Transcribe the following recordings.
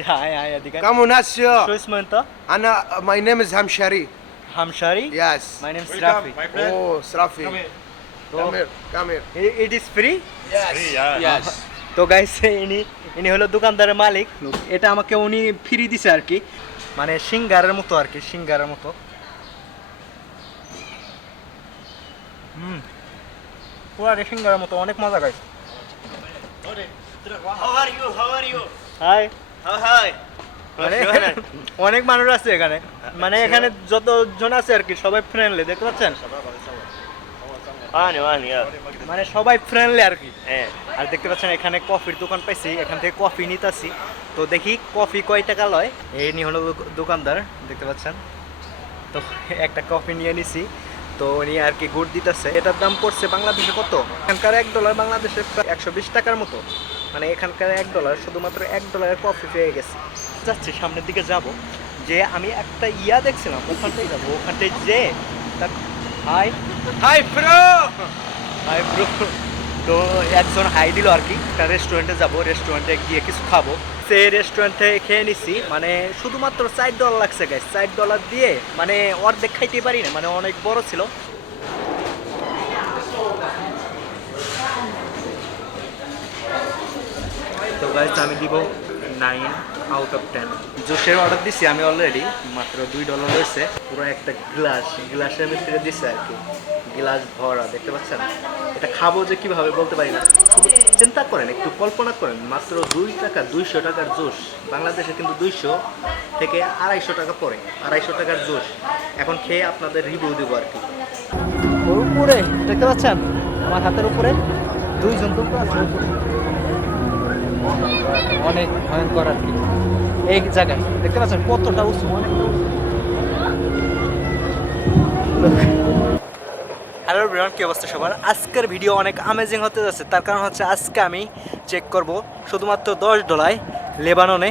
Hi, hi, Adhika. Kamu nasyo? Who is Manta? Anna, my name is Hamshari. Hamshari? Yes. My name is Welcome, Rafi. My friend. Oh, Rafi. Come here. So, come here. Come here. It is free? Yes. It's free, yeah. Yes. তো guys ইনি ইনি হলো দোকানদারের মালিক এটা আমাকে উনি free দিছে আর কি মানে সিঙ্গারের মতো আর কি সিঙ্গারের মতো হুম পুরা রে সিঙ্গারের মতো অনেক মজা guys How are you? How are you? Hi. মানে অনেক মানুষ আছে এখানে। মানে এখানে যতজন আছে আর কি সবাই ফ্রেন্ডলি দেখতে পাচ্ছেন. মানে সবাই ফ্রেন্ডলি আর কি। Eh. আর দেখতে পাচ্ছেন এখানে কফির দোকান পাইছি এখান থেকে কফি নিতেছি। তো দেখি কফি কয় টাকা লয়? এই নি হলো দোকানদার দেখতে পাচ্ছেন? তো একটা কফি নিয়ে নিছি। তো উনি আর কি গুড় দিতেছে। এটার দাম পড়ছে বাংলাদেশে কত? এখানকার এক ডলার বাংলাদেশে প্রায় একশো বিশ টাকার মতো। মানে এখানকার এক ডলার শুধুমাত্র এক ডলারের কফি পেয়ে গেছে। যাচ্ছি, সামনের দিকে যাব। যে আমি একটা ইয়া দেখছিলাম, ওখানটাই যাব, ওখানটায় যে হাই. High bro! তো একজন হাই দিল আর কি একটা রেস্টুরেন্টে যাব রেস্টুরেন্টে গিয়ে কিছু খাব। সেই রেস্টুরেন্টে খেয়ে নিছি মানে শুধুমাত্র চার ডলার লাগছে গাইস চার ডলার দিয়ে মানে অর্ধেক খাইতে পারি না মানে অনেক বড় ছিল। তো আমি দিব নাইন আউট অফ টেন জুসের অর্ডার দিছি আমি অলরেডি মাত্র দুই ডলার হয়েছে। পুরো একটা গ্লাস গ্লাসের ভিতরে দিছে আর কি। গ্লাস ভরা দেখতে পাচ্ছেন? এটা খাব যে কীভাবে বলতে পারি না। শুধু চিন্তা করেন একটু কল্পনা করেন মাত্র দুই টাকা দুইশো টাকার জুস। বাংলাদেশে কিন্তু দুইশো থেকে আড়াইশো টাকা পড়ে আড়াইশো টাকার জুস। এখন খেয়ে আপনাদের রিভিউ দেবো আর কি। উপরে দেখতে পাচ্ছেন? আমার হাতের উপরে দুইজন তো আছে। অনেক ভয়ঙ্কর আর কি। এই জায়গায়, দেখতে পাচ্ছেন কতটা উঁচু, অনেক হ্যালো ব্রিয়ন কি অবস্থা সবার? আজকের ভিডিও অনেক আমেজিং হতে যাচ্ছে। তার কারণ হচ্ছে আজকে আমি চেক করব শুধুমাত্র দশ ডলায় লেবাননে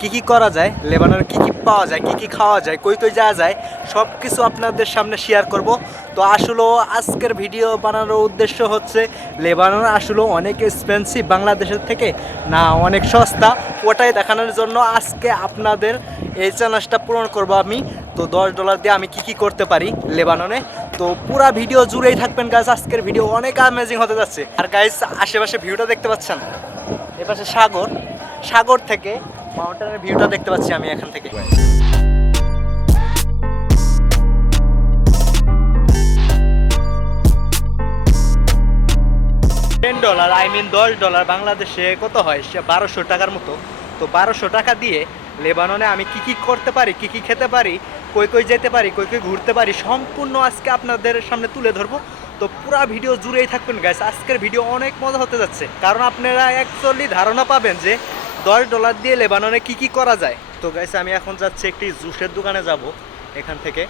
কি কি করা যায় লেবাননে কি কি পাওয়া যায়, কি কি খাওয়া যায়, কই কই যাওয়া যায় সব কিছু আপনাদের সামনে শেয়ার করব। তো আসলে আজকের ভিডিও বানানোর উদ্দেশ্য হচ্ছে, লেবানন আসলে অনেক এক্সপেন্সিভ বাংলাদেশের থেকে, না অনেক সস্তা, ওটাই দেখানোর জন্য আজকে আপনাদের এই চ্যালেঞ্জটা পূরণ করব আমি। তো দশ ডলার দিয়ে আমি কি কি করতে পারি লেবাননে। তো পুরা ভিডিও জুড়েই থাকবেন গাছ আজকের ভিডিও অনেক অ্যামেজিং হতে যাচ্ছে। আর গাইস আশেপাশে ভিউটা দেখতে পাচ্ছেন? এপাশে সাগর সাগর থেকে মাউন্টেনের ভিউটা দেখতে পাচ্ছি আমি এখান থেকে। টেন ডলার আই মিন দশ ডলার বাংলাদেশে কত হয়? সে বারোশো টাকার মতো। তো বারোশো টাকা দিয়ে লেবাননে আমি কি কি করতে পারি, কি কি খেতে পারি, কই কই যেতে পারি, কই কই ঘুরতে পারি, সম্পূর্ণ আজকে আপনাদের সামনে তুলে ধরবো। তো পুরা ভিডিও জুড়েই থাকবেন গাইস আজকের ভিডিও অনেক মজা হতে যাচ্ছে। কারণ আপনারা অ্যাকচুয়ালি ধারণা পাবেন যে দশ ডলার দিয়ে লেবাননে কি কি করা যায়? তো গাইস আমি এখন যাচ্ছি একটি জুসের দোকানে যাব, এখান থেকে।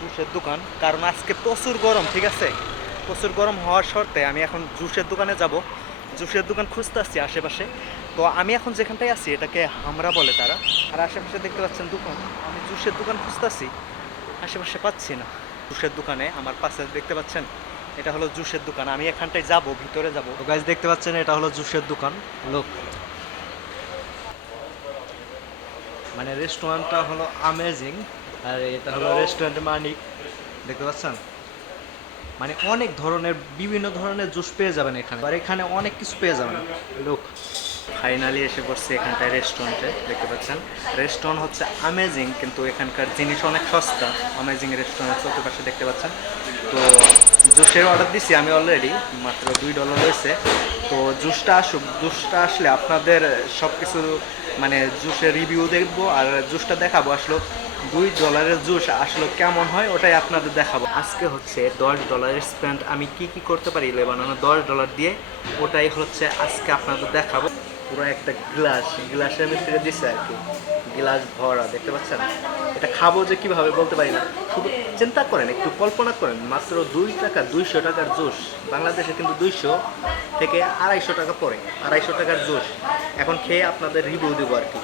জুসের দোকান, কারণ আজকে প্রচুর গরম, ঠিক আছে? প্রচুর গরম হওয়ার শর্তে আমি এখন জুসের দোকানে যাব। জুসের দোকান খুঁজতে আসছি আশেপাশে। তো আমি এখন যেখানটায় আছি, এটাকে হামরা বলে তারা। আর আশেপাশে দেখতে পাচ্ছেন দোকান। আমি জুসের দোকান খুঁজতেছি, আশেপাশে পাচ্ছি না। জুসের দোকানে, আমার পাশে দেখতে পাচ্ছেন, এটা হলো জুসের দোকান। আমি এখানটায় যাব, ভিতরে যাব। তো গাছ দেখতে পাচ্ছেন, এটা হলো জুসের দোকান। লোক মানে রেস্টুরেন্টটা হলো আমেজিং আর এটা হলো রেস্টুরেন্টের মানিক দেখতে পাচ্ছেন? মানে অনেক ধরনের বিভিন্ন ধরনের জুস পেয়ে যাবেন এখানে। আর এখানে অনেক কিছু পেয়ে যাবেন। লোক ফাইনালি এসে পড়ছে এখানটায় রেস্টুরেন্টে দেখতে পাচ্ছেন? রেস্টুরেন্ট হচ্ছে আমেজিং কিন্তু এখানকার জিনিস অনেক সস্তা। আমেজিং রেস্টুরেন্ট চলতে পাশে দেখতে পাচ্ছেন? তো জুসের অর্ডার দিছি আমি অলরেডি মাত্র দুই ডলার হয়েছে। তো জুসটা আসুক, জুসটা আসলে আপনাদের সব কিছু মানে জুসের রিভিউ দেখব আর জুসটা দেখাবো আসলে দুই ডলারের জুস আসলে কেমন হয় ওটাই আপনাদের দেখাবো। আজকে হচ্ছে দশ ডলারের স্পেন্ড আমি কি কি করতে পারি লেবাননে দশ ডলার দিয়ে? ওটাই হচ্ছে আজকে আপনাদের দেখাবো। পুরো একটা গ্লাস গ্লাসের ভিতরে দিছে আর কি। গ্লাস ভরা, দেখতে পাচ্ছেন? এটা খাব যে কীভাবে বলতে পারি না। শুধু চিন্তা করেন, একটু কল্পনা করেন, মাত্র দুই টাকা, দুইশো টাকার জুস। বাংলাদেশে কিন্তু দুইশো থেকে আড়াইশো টাকা পড়ে, আড়াইশো টাকার জুস। এখন খেয়ে আপনাদের রিভিউ দেবো আর কি।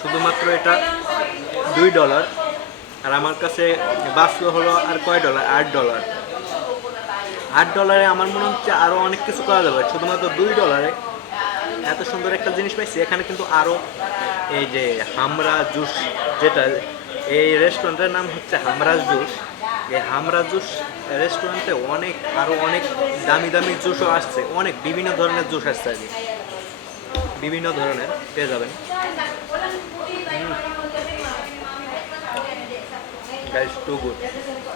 শুধুমাত্র এটা দুই ডলার আর আমার কাছে বাঁচলো হলো আর কয় ডলার আট ডলার আট ডলারে আমার মনে হচ্ছে আরও অনেক কিছু করা যাবে। শুধুমাত্র দুই ডলারে এত সুন্দর একটা জিনিস পাইছি। এখানে কিন্তু আরও এই যে হামরা জুস যেটা, এই রেস্টুরেন্টের নাম হচ্ছে হামরাজ জুস। এই হামরা জুস রেস্টুরেন্টে অনেক আরও অনেক দামি দামি জুসও আসছে। অনেক বিভিন্ন ধরনের জুস আসছে আর বিভিন্ন ধরনের, পেয়ে যাবেন। গাইস টু গুড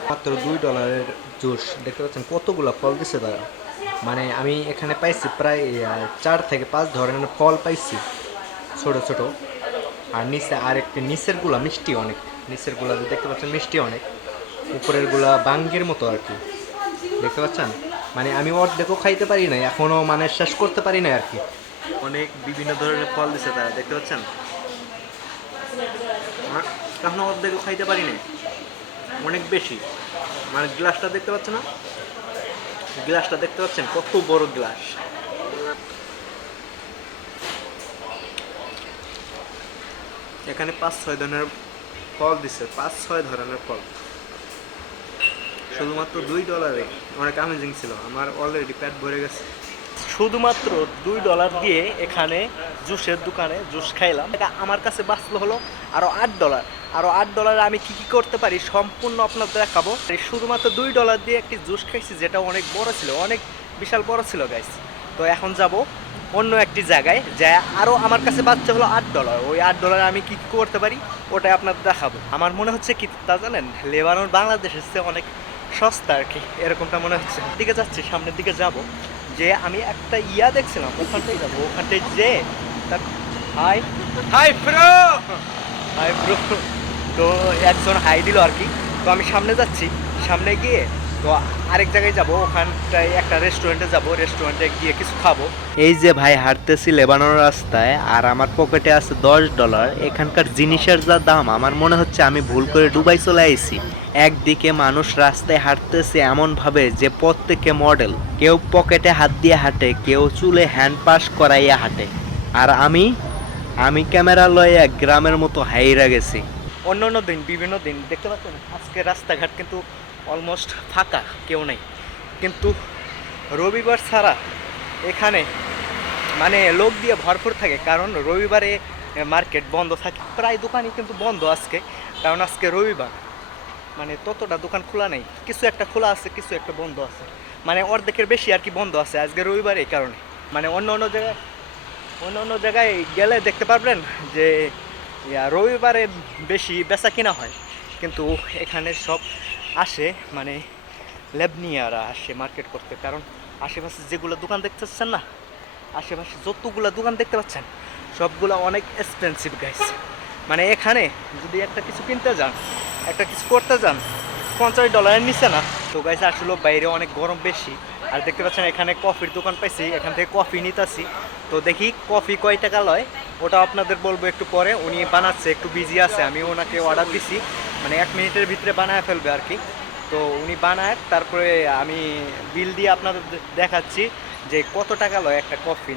মাত্র দুই ডলারের জুস। দেখতে পাচ্ছেন কতগুলো ফল দিছে তারা। মানে আমি এখানে পাইছি প্রায় চার থেকে পাঁচ ধরনের ফল পাইছি ছোট ছোট। আর নিচে আর একটি নিচেরগুলা মিষ্টি অনেক। নিচেরগুলা দেখতে পাচ্ছেন মিষ্টি অনেক। উপরেরগুলা বাঙ্গের মতো আর কি। দেখতে পাচ্ছেন? মানে আমি অর্ধেকও খাইতে পারি নাই এখনও মানে শেষ করতে পারি না আর কি। অনেক বিভিন্ন ধরনের ফল দিছে তারা দেখতে পাচ্ছেন? আর এখনও অর্ধেকও খাইতে পারি নাই। অনেক বেশি। মানে গ্লাসটা দেখতে পাচ্ছেন না? গ্লাসটা দেখতে পাচ্ছেন? কত বড় গ্লাস। এখানে পাঁচ ছয় ধরনের ফল দিছে। পাঁচ ছয় ধরনের ফল। শুধুমাত্র দুই ডলারে অনেক অ্যামেজিং ছিল। আমার অলরেডি পেট ভরে গেছে। শুধুমাত্র দুই ডলার দিয়ে এখানে জুসের দোকানে জুস খাইলাম। এটা আমার কাছে বাঁচলো হলো আরও আট ডলার আরও আট ডলারে আমি কি কি করতে পারি সম্পূর্ণ আপনাদের দেখাবো। শুধুমাত্র দুই ডলার দিয়ে একটি জুস খাইছি যেটা অনেক বড় ছিল অনেক বিশাল বড় ছিল গাইস তো এখন যাব অন্য একটি জায়গায় যা আরও আমার কাছে বাচ্চা হলো আট ডলার ওই আট ডলারে আমি কি কি করতে পারি ওটাই আপনাদের দেখাবো। আমার মনে হচ্ছে কি তা জানেন লেবানন বাংলাদেশের চেয়ে অনেক সস্তা আর কি এরকমটা মনে হচ্ছে। দিকে যাচ্ছি সামনের দিকে যাব। যে আমি একটা ইয়া দেখছিলাম ওখানটাই যাব ওখানটায় যে hi Hi, bro! Hi bro! তো একজন হাই দিল আর কি। তো আমি সামনে যাচ্ছি। সামনে গিয়ে তো আরেক জায়গায় যাব। ওখানটায় একটা রেস্টুরেন্টে যাব। রেস্টুরেন্টে গিয়ে কিছু খাব। এই যে ভাই হাঁটতেছি লেবানোর রাস্তায় আর আমার পকেটে আছে দশ ডলার। এখানকার জিনিসের যা দাম, আমার মনে হচ্ছে আমি ভুল করে ডুবাই চলে আইছি। একদিকে মানুষ রাস্তায় হাঁটতেছে এমন ভাবে যে প্রত্যেকে মডেল কেউ পকেটে হাত দিয়ে হাঁটে, কেউ চুলে হ্যান্ড পাস করাইয়া হাঁটে। আর আমি আমি ক্যামেরা লয়ে গ্রামের মতো হাইরা গেছি। অন্য অন্য দিন, বিভিন্ন দিন। দেখতে পাচ্ছেন, আজকে রাস্তাঘাট কিন্তু অলমোস্ট ফাঁকা, কেউ নেই। কিন্তু রবিবার ছাড়া এখানে মানে লোক দিয়ে ভরপুর থাকে, কারণ রবিবারে মার্কেট বন্ধ থাকে। প্রায় দোকানই কিন্তু বন্ধ আজকে, কারণ আজকে রবিবার। মানে ততটা দোকান খোলা নেই। কিছু একটা খোলা আছে, কিছু একটা বন্ধ আছে। মানে অর্ধেকের বেশি আর কি বন্ধ আছে আজকে রবিবার এই কারণে। মানে অন্য অন্য জায়গায়, অন্য অন্য জায়গায় গেলে দেখতে পারবেন যে ইয়া, রবিবারে বেশি বেচা কিনা হয় কিন্তু এখানে সব আসে মানে লেবনিয়ারা আসে মার্কেট করতে কারণ আশেপাশে যেগুলো দোকান দেখতেছেন না আশেপাশে যতগুলো দোকান দেখতে পাচ্ছেন সবগুলো অনেক এক্সপেন্সিভ গাইস মানে এখানে যদি একটা কিছু কিনতে যান একটা কিছু করতে যান পঞ্চাশ ডলারের নিচে না। তো গাইস আসলে বাইরে অনেক গরম বেশি। আর দেখতে পাচ্ছেন এখানে কফির দোকান পাইছি এখান থেকে কফি নিতেছি। তো দেখি কফি কয় টাকা লয়? ওটা আপনাদের বলব একটু পরে। উনি বানাচ্ছে, একটু বিজি আছে। আমি ওনাকে অর্ডার দিছি। মানে এক মিনিটের ভিতরে বানায় ফেলবে আর কি। তো উনি বানায়, তারপরে আমি বিল দিয়ে আপনাদের দেখাচ্ছি যে কত টাকা লয় একটা কফি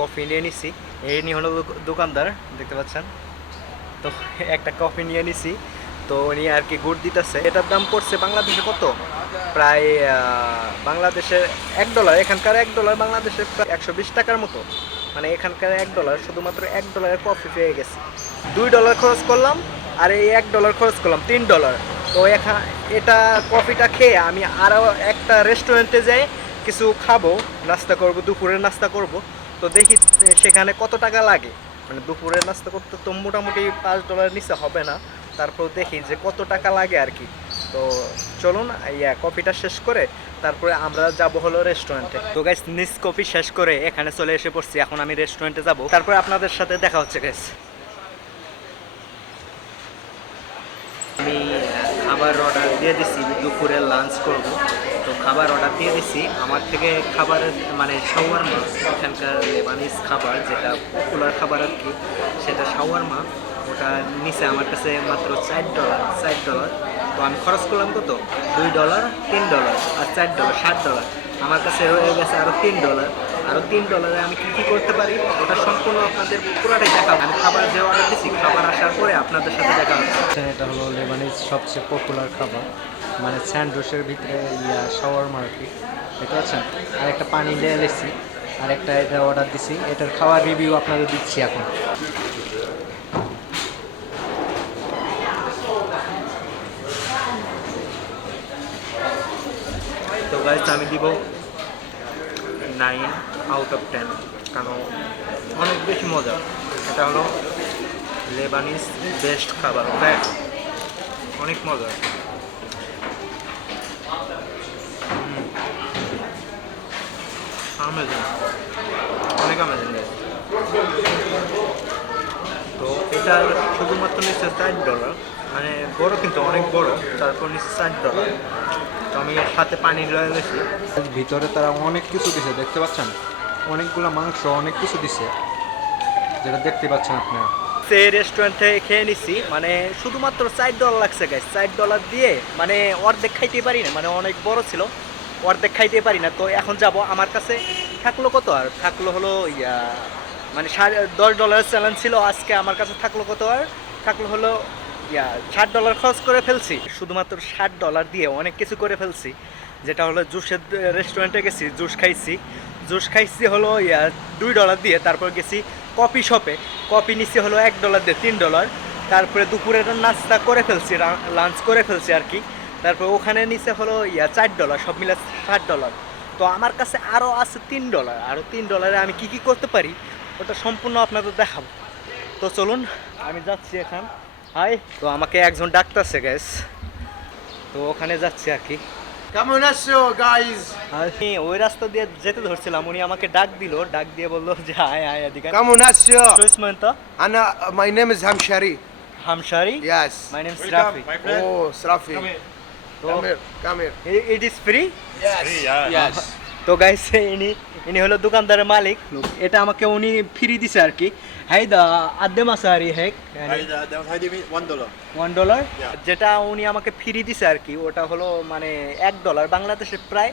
কফি নিয়ে নিছি। এই নিয়ে হলো দোকানদার, দেখতে পাচ্ছেন? তো একটা কফি নিয়ে নিছি। তো উনি আর কি গুড় দিতেছে। এটার দাম পড়ছে বাংলাদেশে কত? প্রায় বাংলাদেশের এক ডলার। এখানকার এক ডলার বাংলাদেশে প্রায় একশো বিশ টাকার মতো। মানে এখানকার এক ডলার, শুধুমাত্র এক ডলারের কফি পেয়ে গেছি। দুই ডলার খরচ করলাম, আর এই এক ডলার খরচ করলাম, তিন ডলার। তো এখা, এটা কফিটা খেয়ে আমি আরও একটা রেস্টুরেন্টে যাই, কিছু খাব, নাস্তা করব, দুপুরের নাস্তা করব। তো দেখি সেখানে কত টাকা লাগে? মানে দুপুরের নাস্তা করতে তো মোটামুটি পাঁচ ডলার নিচে হবে না। তারপর দেখি যে কত টাকা লাগে আর কি। তো চলুন, ইয়া, কফিটা শেষ করে তারপরে আমরা যাব হলো রেস্টুরেন্টে। তো গাইস নিস কফি শেষ করে এখানে চলে এসে পড়ছি। এখন আমি রেস্টুরেন্টে যাব। তারপরে আপনাদের সাথে দেখা হচ্ছে গাইস আমি খাবার অর্ডার দিয়ে দিছি। দুপুরে লাঞ্চ করব। খাবার অর্ডার দিয়ে দিছি। আমার থেকে খাবারের মানে শাওয়ারমা এখানকার লেবানিজ খাবার, যেটা পপুলার খাবার আর কি, সেটা শাওয়ারমা ওটা নিচে আমার কাছে মাত্র চার ডলার চার ডলার তো আমি খরচ করলাম কত? দুই ডলার তিন ডলার আর চার ডলার সাত ডলার আমার কাছে রয়ে গেছে আরও তিন ডলার আরও তিন ডলারে আমি কী কী করতে পারি? ওটা সম্পূর্ণ আপনাদের পুরোটাই দেখাবো। আমি খাবার যে অর্ডার দিচ্ছি খাবার আসার পরে আপনাদের সাথে দেখা হচ্ছে এটা হলো লেবানিজ সবচেয়ে পপুলার খাবার। মানে স্যান্ডউইচের ভিতরে ইয়া শাওয়ার মার্কেট দেখতে পাচ্ছেন? আর একটা পানি নিয়ে এসেছি আর একটা এটা অর্ডার দিছি। এটার খাওয়ার রিভিউ আপনাদের দিচ্ছি এখন। তো গাইজ আমি দিব নাইন আউট অফ টেন কারণ অনেক বেশি মজা। এটা হলো লেবানিজ বেস্ট খাবার অনেক মজা। আমেজিং অনেক আমেজিং তো এটা শুধুমাত্র নিচ্ছে চার ডলার মানে বড় কিন্তু অনেক বড়। তারপর নিচ্ছে চার ডলার তো আমি সাথে পানি রয়ে গেছি ভিতরে তারা অনেক কিছু দিছে দেখতে পাচ্ছেন? অনেকগুলো মাংস অনেক কিছু দিছে। যেটা দেখতে পাচ্ছেন আপনারা। সে রেস্টুরেন্ট থেকে খেয়ে নিছি। মানে শুধুমাত্র চার ডলার লাগছে গাইস চার ডলার দিয়ে মানে অর্ধেক খাইতে পারি না মানে অনেক বড় ছিল। অর্ধেক খাইতে পারি না। তো এখন যাব আমার কাছে। থাকল কত আর? থাকল হলো ইয়া মানে দশ ডলারের চ্যালেঞ্জ ছিল, আজকে আমার কাছে থাকল কত আর? থাকল হলো ইয়া, ষাট ডলার খরচ করে ফেলছি। শুধুমাত্র ষাট ডলার দিয়ে অনেক কিছু করে ফেলছি। যেটা হলো জুসের রেস্টুরেন্টে গেছি, জুস খাইছি। জুস খাইছি হলো ইয়া, দুই ডলার দিয়ে। তারপর গেছি কফি শপে কফি নিচ্ছি হলো এক ডলার দিয়ে, তিন ডলার তারপরে দুপুরের নাস্তা করে ফেলছি লাঞ্চ করে ফেলছি আর কি। তারপর ওখানে নিচে হলো ইয়া চার ডলার সব মিলে ষাট ডলার তো আমার কাছে আরও আছে তিন ডলার আরও তিন ডলারে আমি কি কি করতে পারি ওটা সম্পূর্ণ আপনাদের দেখাবো। তো চলুন আমি যাচ্ছি এখন। হাই তো আমাকে একজন ডাকতেছে গ্যাস তো ওখানে যাচ্ছি আর কি। কেমন আসছো গাইজ আমি ওই রাস্তা দিয়ে যেতে ধরছিলাম উনি আমাকে ডাক দিল। ডাক দিয়ে বলল যে আয় আয় এদিকে কেমন আসছো চয়েস মন্ত আনা my name is Hamshari Hamshari yes my name is Rafi ও রাফি তো come here come here. It is free. তো গাইস ইনি ইনি হলো দোকানদারের মালিক। এটা আমাকে উনি ফ্রি দিছে আর কি। হাই দা আদ্দে how you one dollar? One dollar Yeah. যেটা উনি আমাকে ফ্রি দিছে আর কি ওটা হলো মানে এক ডলার বাংলাদেশে প্রায়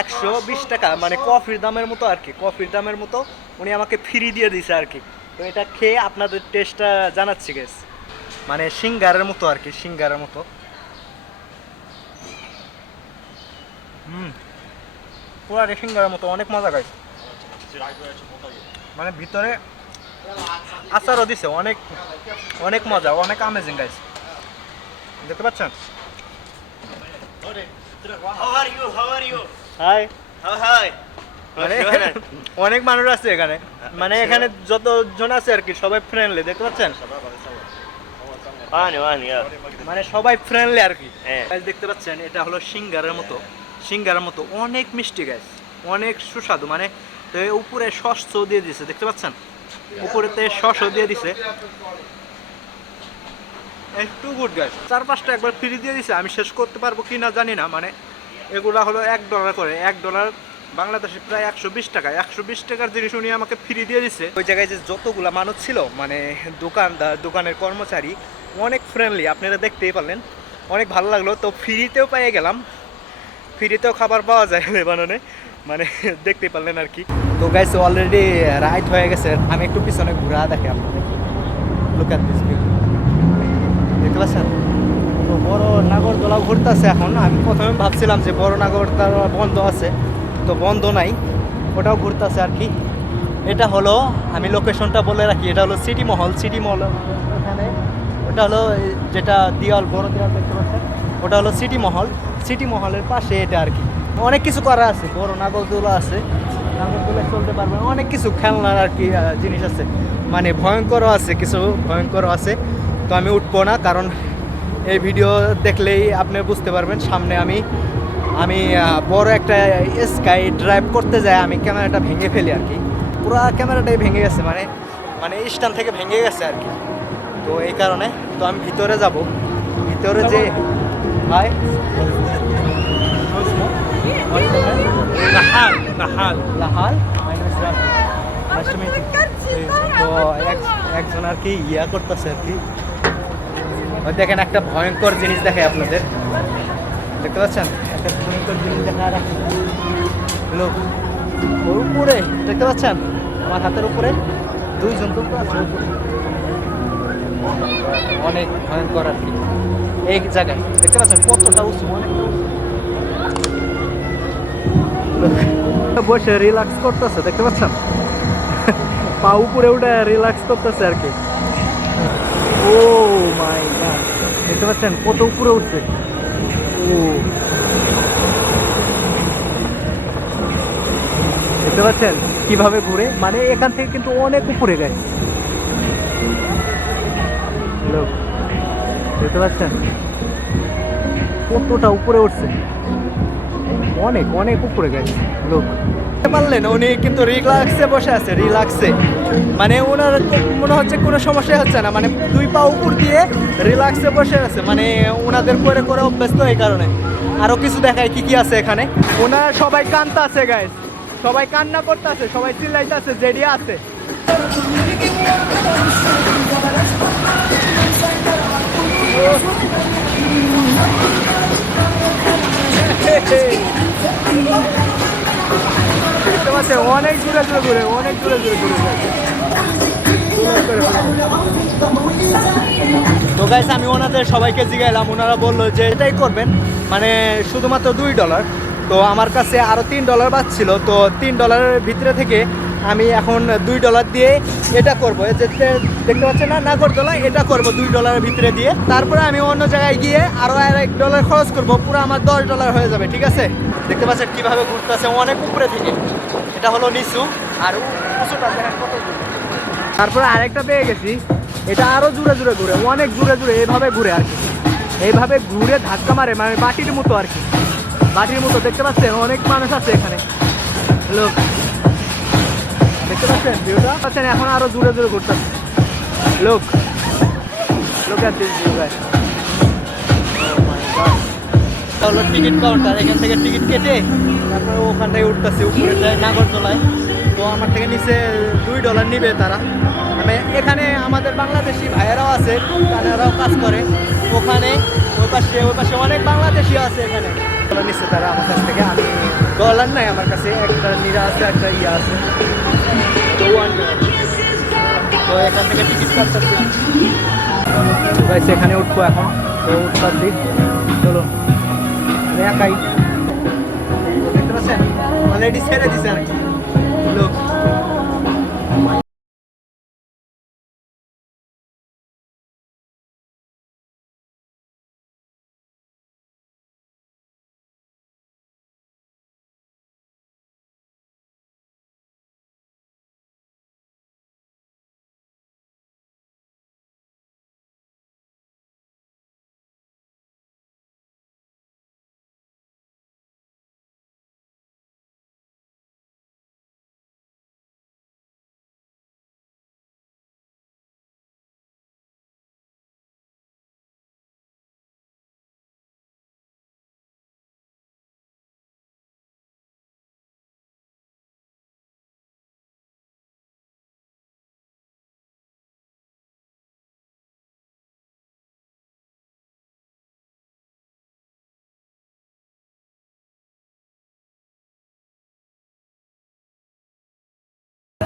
একশো বিশ টাকা মানে কফির দামের মতো আর কি কফির দামের মতো উনি আমাকে ফ্রি দিয়ে দিছে আর কি। তো এটা খেয়ে আপনাদের টেস্টটা জানাচ্ছি গেস মানে সিঙ্গারের মতো আর কি সিঙ্গারের মতো। হুম। পুরা সিঙ্গারের মতো অনেক মজা গাইছে মানে ভিতরে আচারও দিছে অনেক অনেক মজা অনেক আমেজিং গাইস দেখতে পাচ্ছেন? হাই মানে অনেক মানুষ আছে এখানে। মানে এখানে যতজন আছে আর কি সবাই ফ্রেন্ডলি দেখতে পাচ্ছেন. মানে সবাই ফ্রেন্ডলি আর কি। হ্যাঁ। দেখতে পাচ্ছেন এটা হলো সিঙ্গারের মতো। সিঙ্গারের মতো অনেক মিষ্টি গাছ অনেক সুস্বাদু। মানে তো উপরে সসও দিয়ে দিছে, দেখতে পাচ্ছেন? উপরেতে সসও দিয়ে দিছে। একটু গুড গাছ চার পাঁচটা একবার ফ্রি দিয়ে দিছে, আমি শেষ করতে পারব কি না জানি না। মানে এগুলা হলো এক ডলার করে। এক ডলার বাংলাদেশে প্রায় একশো বিশ টাকা। একশো বিশ টাকার জিনিস উনি আমাকে ফ্রি দিয়ে দিছে। ওই জায়গায় যে যতগুলা মানুষ ছিল মানে দোকানদার, দোকানের কর্মচারী, অনেক ফ্রেন্ডলি আপনারা দেখতেই পারলেন। অনেক ভালো লাগল। তো ফ্রিতেও পেয়ে গেলাম। ফ্রিতেও খাবার পাওয়া যায় লেবাননে। মানে দেখতে পারলেন আর কি। তো গাইস অলরেডি রাইট হয়ে গেছে। আমি একটু পিছনে ঘুরা দেখে আপনাদের। লুক অ্যাট দিস ভিউ দেখতে পাচ্ছেন তো বড় নাগরদোলা ঘুরতেছে এখন। আমি প্রথমে ভাবছিলাম যে বড় নাগরদোলা বন্ধ আছে। তো বন্ধ নাই। ওটাও ঘুরতেছে আর কি। এটা হলো, আমি লোকেশনটা বলে রাখি, এটা হলো সিটি মহল সিটি মহল এখানে ওটা হলো, যেটা দেওয়াল, বড় দেওয়াল দেখতে পাচ্ছেন? ওটা হলো সিটি মহল। সিটি মহলের পাশে এটা আর কি। অনেক কিছু করা আছে বড় নাগরদোলা আছে। নাগরদোলায় চলতে পারবেন অনেক কিছু খেলনার আর কি জিনিস আছে। মানে ভয়ঙ্করও আছে, কিছু ভয়ঙ্করও আছে। তো আমি উঠবো না, কারণ এই ভিডিও দেখলেই আপনি বুঝতে পারবেন। সামনে আমি আমি বড় একটা স্কাই ড্রাইভ করতে যাই, আমি ক্যামেরাটা ভেঙে ফেলি আর কি। পুরো ক্যামেরাটাই ভেঙে গেছে মানে মানে স্ট্যান্ড থেকে ভেঙে গেছে আর কি। তো এই কারণে, তো আমি ভিতরে যাব। ভিতরে যে What's your name? Nahal, Nahal. Lahal my name is তো এক- একজন আর কি ইয়া করতেছে আর কি। ওই দেখেন একটা ভয়ঙ্কর জিনিস দেখে আপনাদের। দেখতে পাচ্ছেন? একটা ভয়ঙ্কর জিনিস দেখা লোক ওর উপরে দেখতে পাচ্ছেন? আমার হাতের উপরে দুই জন্তু আছে অনেক ভয়ঙ্কর আর কি। এই জায়গায়। দেখতে পাচ্ছেন কতটা উঁচু, অনেকটা বসে রিল্যাক্স করতেছে, দেখতে পাচ্ছেন? পা উপরে উঠে রিল্যাক্স করতেছে আর কি। ও মাই গড, দেখতে পাচ্ছেন কত উপরে উঠছে? ও। দেখতে পাচ্ছেন কীভাবে ঘুরে? মানে এখান থেকে কিন্তু অনেক উপরে গেছে কতটা উপরে উঠছে। অনেক অনেক উপরে গেছে লোক পারলেন উনি কিন্তু রিল্যাক্সে বসে আছে রিল্যাক্সে মানে ওনার মনে হচ্ছে কোনো সমস্যা হচ্ছে না মানে দুই পা উপর দিয়ে রিল্যাক্সে বসে আছে মানে ওনাদের করে করে অভ্যস্ত এই কারণে। আরও কিছু দেখায় কি কি আছে এখানে? ওনার সবাই কান্তা আছে গাইস সবাই কান্না করতেছে সবাই চিল্লাইতে আছে জেডি আছে। অনেক দূরে দূরে ঘুরে অনেক দূরে দূরে ঘুরে তো গাইস আমি ওনাদের সবাইকে জিগাইলাম। ওনারা বলল যে এটাই করবেন। মানে শুধুমাত্র দুই ডলার তো আমার কাছে আরও তিন ডলার বাঁচছিল তো তিন ডলারের ভিতরে থেকে আমি এখন দুই ডলার দিয়ে এটা করব। এই যে তে- দেখতে পাচ্ছেন না? নাগরদোলা এটা করব দুই ডলারের ভিতরে দিয়ে। তারপরে আমি অন্য জায়গায় গিয়ে আরও আর এক ডলার খরচ করব। পুরো আমার দশ ডলার হয়ে যাবে, ঠিক আছে? দেখতে পাচ্ছেন কীভাবে ঘুরতেছে, অনেক উপরে থেকে। এটা হলো নিচু, আর উঁচুটা দেখেন তারপরে আরেকটা পেয়ে গেছি। এটা আরও জুড়ে জুড়ে ঘুরে, অনেক জুড়ে জুড়ে এইভাবে ঘুরে আর কি। এইভাবে ঘুরে ধাক্কা মারে মানে বাটির মতো আর কি। বাটির মতো, দেখতে পাচ্ছেন? অনেক মানুষ আছে এখানে। লোক দেখতে এখন আরও জুড়ে জুড়ে ঘুরতেছে। লোক লোক আর হলো টিকিট কাউন্টার এখান থেকে টিকিট কেটে তারপরে ওখানটায় উঠতেছে উপরে নাগরদোলায়। তো আমার থেকে নিচে দুই ডলার নিবে তারা। আমি এখানে আমাদের বাংলাদেশি ভাইয়েরাও আছে তারাও কাজ করে। ওখানে, ওই পাশে ওই পাশে অনেক বাংলাদেশি আছে এখানে। ডলার নিচ্ছে তারা আমার কাছ থেকে, আমি ডলার নাই আমার কাছে, একটা নিরা আছে, একটা ইয়া আছে। তো এখান থেকে টিকিট কাটতেছি। ভাই সেখানে উঠবো এখন। তো উঠতে চলো। একাই। দেখতে পাচ্ছেন? অলরেডি ছেড়ে দিছে আর কি।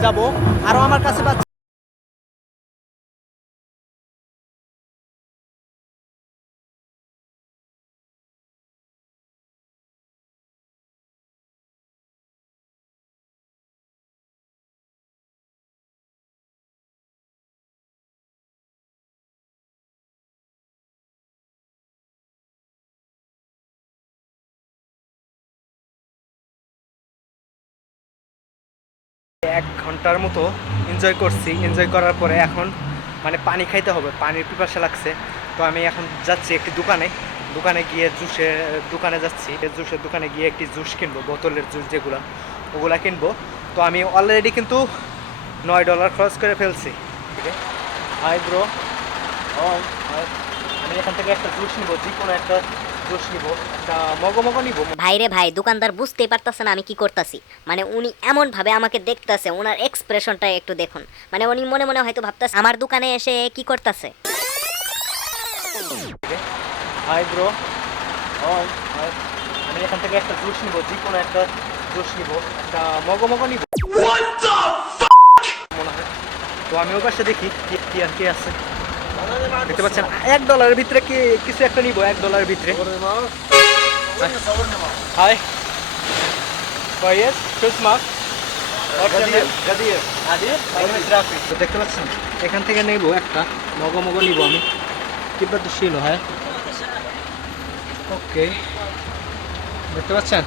যাব। আরও আমার কাছে বাচ্চা এক ঘণ্টার মতো এনজয় করছি। এনজয় করার পরে এখন মানে পানি খাইতে হবে, পানির পিপাসা লাগছে। তো আমি এখন যাচ্ছি একটি দোকানে। দোকানে গিয়ে জুসের, দোকানে যাচ্ছি। জুসের দোকানে গিয়ে একটি জুস কিনবো, বোতলের জুস যেগুলো, ওগুলা কিনবো। তো আমি অলরেডি কিন্তু নয় ডলার খরচ করে ফেলছি। হাই ব্রো আমি এখান থেকে একটা জুস নিব যে কোনো একটা জুস নিব একটা মগমগ নিব। ভাইরে ভাই দোকানদার বুঝতেই পারতাছে না আমি কি করতাছি। মানে উনি এমন ভাবে আমাকে দেখতাছে ওনার এক্সপ্রেশনটা একটু দেখুন। মানে উনি মনে মনে হয়তো ভাবতাছে আমার দোকানে এসে কি করতাছে? হাই ব্রো হাই আমি এখান থেকে একটা জুস নিব যে কোনো একটা জুস নিব একটা মগমগ নিব। মনে হয়। তো আমি ওর পাশে দেখি কি কি আর কি আছে। দেখতে পাচ্ছেন এক ডলারের ভিতরে কি কিছু একটা নিব এক ডলারের ভিতরে। হাই দেখতে পাচ্ছেন এখান থেকে নেব একটা মগমগ নিব আমি। কিংবা তো ছিল হ্যাঁ? ওকে দেখতে পাচ্ছেন?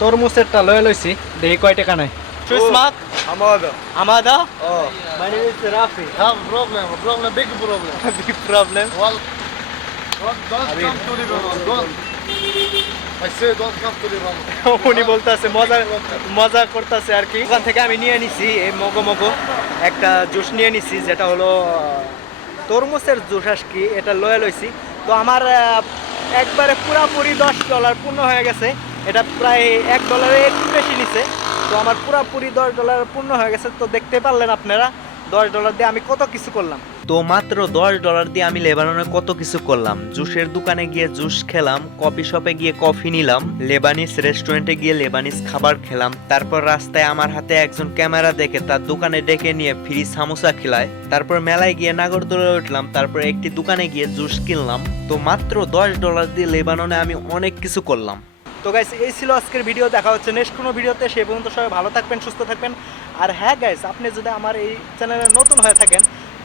তরমুজেরটা লয়ে লইছি দেখি কয় টাকা নাই সুষমাক Hamada. Hamada? Oh. My name is Rafi. Have problem, problem, big problem. big problem. Well, don't, don't Arif. come to Lebanon. Don't. I say don't come to Lebanon. উনি বলতাছে মজা মজা করতেছে আর কি ওখান থেকে আমি নিয়ে নিছি এই মগো মগো একটা জুস নিয়ে নিছি যেটা হলো তরমুজের জুস আস কি এটা লয়ে লইছি তো আমার একবারে পুরাপুরি দশ ডলার পূর্ণ হয়ে গেছে এটা প্রায় এক ডলারের একটু বেশি নিছে তো আমার পুরাপুরি দশ ডলার পূর্ণ হয়ে গেছে, তো দেখতে পারলেন আপনারা, দশ ডলার দিয়ে আমি কত কিছু করলাম। তো মাত্র দশ ডলার দিয়ে আমি লেবাননে কত কিছু করলাম। জুসের দোকানে গিয়ে জুস খেলাম, কফি শপে গিয়ে কফি নিলাম লেবানিস রেস্টুরেন্টে গিয়ে লেবানিস খাবার খেলাম, তারপর রাস্তায় আমার হাতে একজন ক্যামেরা দেখে তার দোকানে ডেকে নিয়ে ফ্রি সামোসা খেলায়, তারপর মেলায় গিয়ে নাগরদোলে উঠলাম, তারপর একটি দোকানে গিয়ে জুস কিনলাম। তো মাত্র দশ ডলার দিয়ে লেবাননে আমি অনেক কিছু করলাম। তো গাইস এই ছিল আজকের ভিডিও দেখা হচ্ছে নেক্সট কোনো ভিডিওতে সে পর্যন্ত সবাই ভালো থাকবেন, সুস্থ থাকবেন। আর হ্যাঁ গাইস আপনি যদি আমার এই চ্যানেলে নতুন হয়ে থাকেন,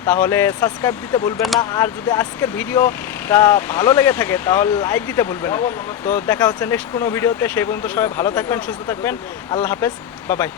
তাহলে সাবস্ক্রাইব দিতে ভুলবেন না। আর যদি আজকের ভিডিওটা ভালো লেগে থাকে, তাহলে লাইক দিতে ভুলবেন না। তো দেখা হচ্ছে নেক্সট কোনো ভিডিওতে সেই পর্যন্ত সবাই ভালো থাকবেন, সুস্থ থাকবেন। আল্লাহ হাফেজ বাবাই